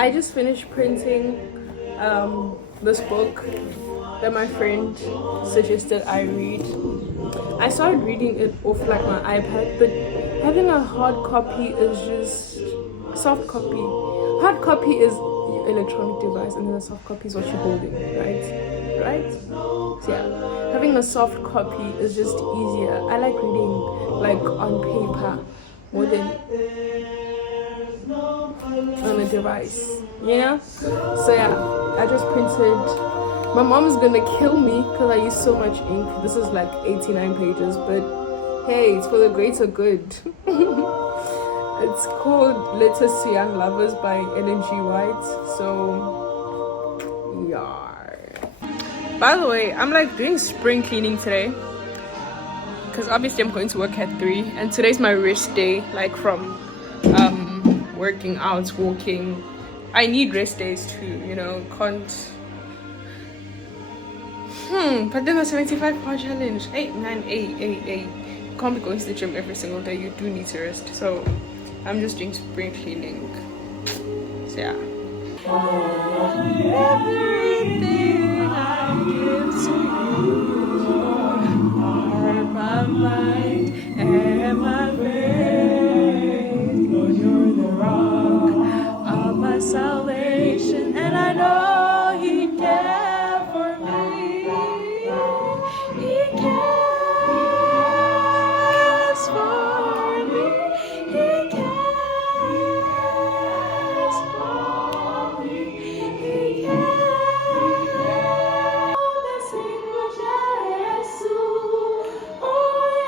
I just finished printing this book that my friend suggested I read. I started reading it off like my iPad, but having a hard copy is just soft copy. Hard copy is your electronic device, and then the soft copy is what you're holding, right? So yeah, having a soft copy is just easier. I like reading like on paper more than on a device, you know? So yeah, I just printed. My mom is gonna kill me because I use so much ink. This is like 89 pages, but hey, it's for the greater good. It's called Letters to Young Lovers by Ellen G. White. So yeah. By the way, I'm like doing spring cleaning today because obviously I'm going to work at 3, and today's my rest day, like from working out, walking. I need rest days too, you know, can't. But then the 75-pound challenge, 8, 9, 8, 8, 8. You can't be going to the gym every single day. You do need to rest. So I'm just doing spring cleaning. So yeah. Everything I give to you, heart, my mind, and my faith. Lord, you're the rock of my salvation, and I know He cares for me. He cares for me. He cares for me. He cares. Destino Gesù, hoy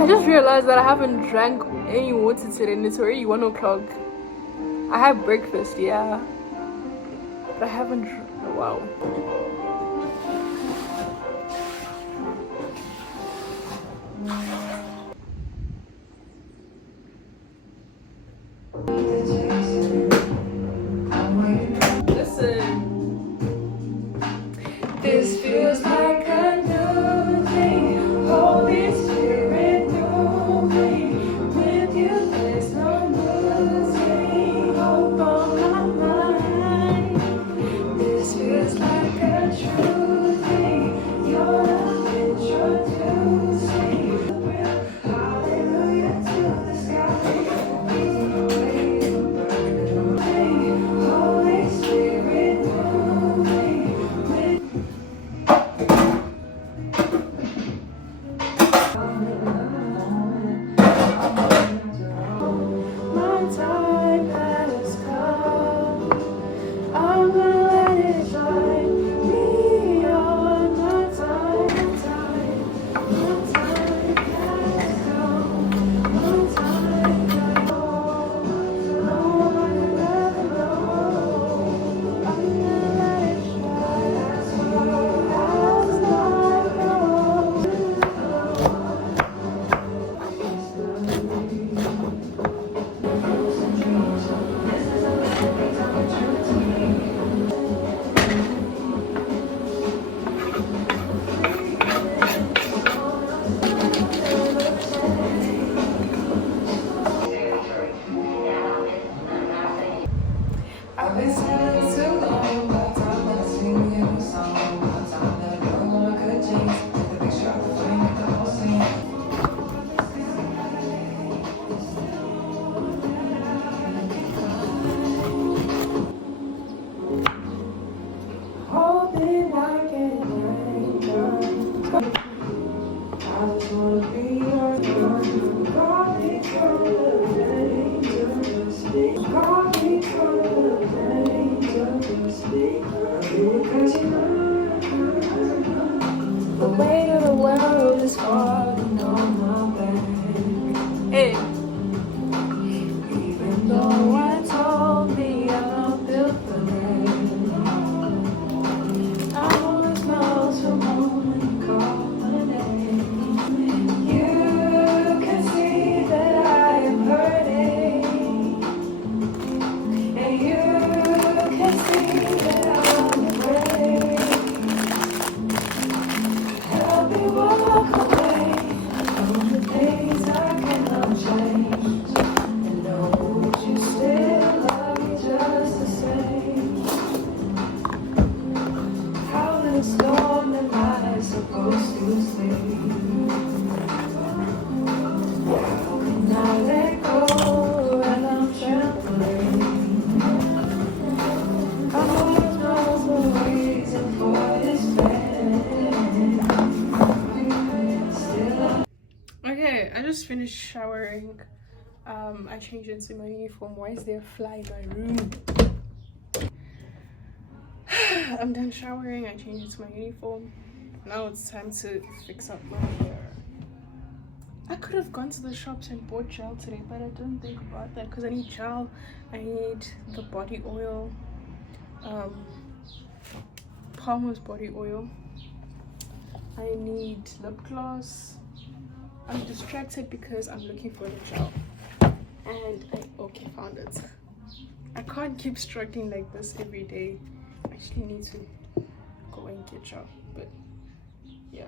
I just realized that I haven't drank any water today and it's already 1 o'clock. I had breakfast, yeah, but I haven't. Wow. Listen, this feels like a new day. Holy Spirit, through me. With you, there's no losing hope on my mind. This feels like a true thing. Your love introducing. Hallelujah to the sky. Holy Spirit, through me. My time has come. I'm gonna let it shine. Me on my time has come. My time has come. No one will ever know. I'm gonna let it shine as long as I go. I've been sailing too long, my time to sing you a song, my time to burn on a good jeans, the picture of the flame with the whole scene. Hoping I can find I just wanna be your girl. Got me from the dangerous deep. Got me from the dangerous deep. Because you know the weight of the world is falling on my back. Hey. Even though I told me I'm not built for that. finished showering. I changed into my uniform. Why is there a fly in my room? I'm done showering. I changed into my uniform. Now it's time to fix up my hair. I could have gone to the shops and bought gel today, but I didn't think about that because I need gel. I need the body oil, Palmer's body oil. I need lip gloss. I'm distracted because I'm looking for the gel, and I found it. I can't keep struggling like this every day. I actually need to go and get gel, but yeah.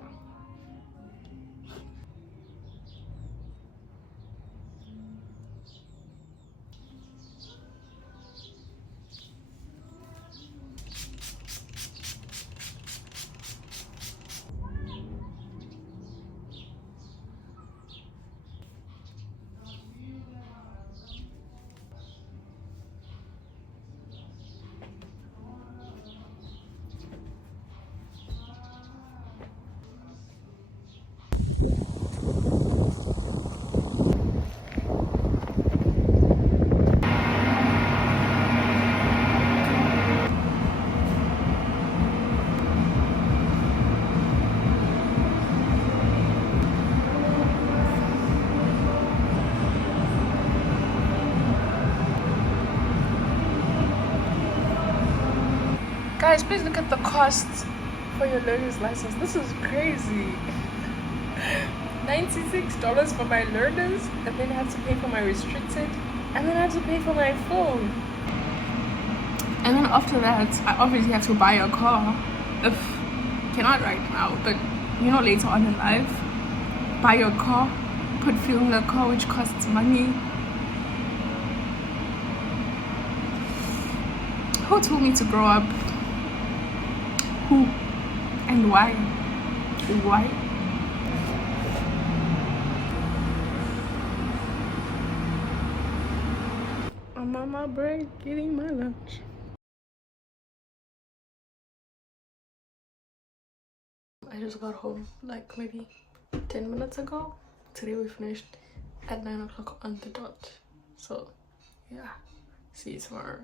Guys, please look at the costs for your learner's license. This is crazy. $96 for my learners, and then I have to pay for my restricted, and then I have to pay for my phone. And then after that, I obviously have to buy a car. If cannot right now, but you know, later on in life, buy your car, put fuel in the car, which costs money. Who told me to grow up? Who and why? Why? I'm on my break getting my lunch. I just got home like maybe 10 minutes ago. Today we finished at 9 o'clock on the dot. So yeah, see you tomorrow.